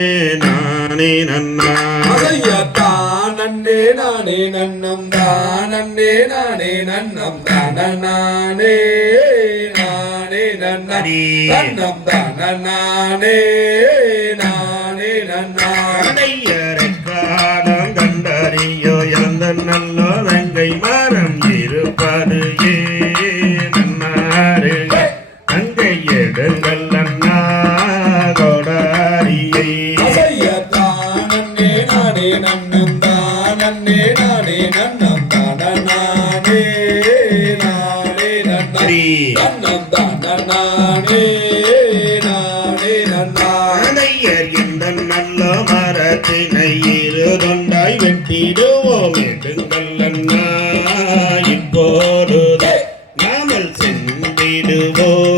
நானே நன்னா. தானே நானே நன்னம் தானே நானே நன்னம் தானே நானே நன்னம் ஹரி. நன்னம் தானே நானே நன்னா. கண்டறியோ எந்த நல்ல தானே நானே நானே நன்னம் தானே நானே நன்னா ஹரி. நன்னம் நானே நன்னா இந்த நல்ல மரத்தினை வெட்டிடுவோம் இப்போது நாமல் சென்றிடுவோம்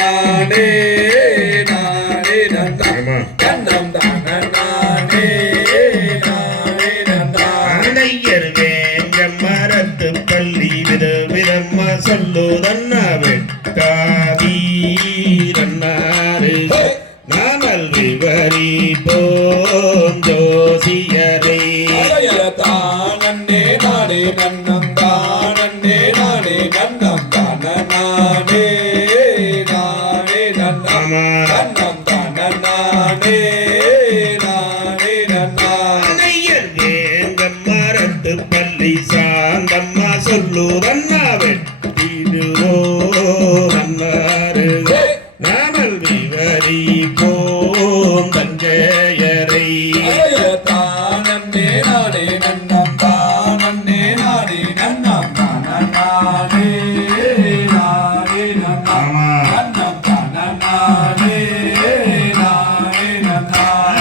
நானே நானே நந்தா கண்ணம் தான நானே நானே நந்தா அணையர் வேங்க மரத்து பள்ளி வித விதம்மா சொல்லோ தன்னா வெட்டாதீரன்னாரு நாமல் விவரி போம் ஜோசியரை. தானே நானே நன்னம் தானே நானே நன்னம் தானே நாட்டு பள்ளி சாந்தம்மா சொல்லூர் அண்ணா வெட்டிடுவோ அண்ணாரு நாமல் விவரி போம் தஞ்சையரை. தானே நாடே நன்னம் தானே நாடே நன்னம் தானே நாடே நன்னம் தானே நாடே நன்னம்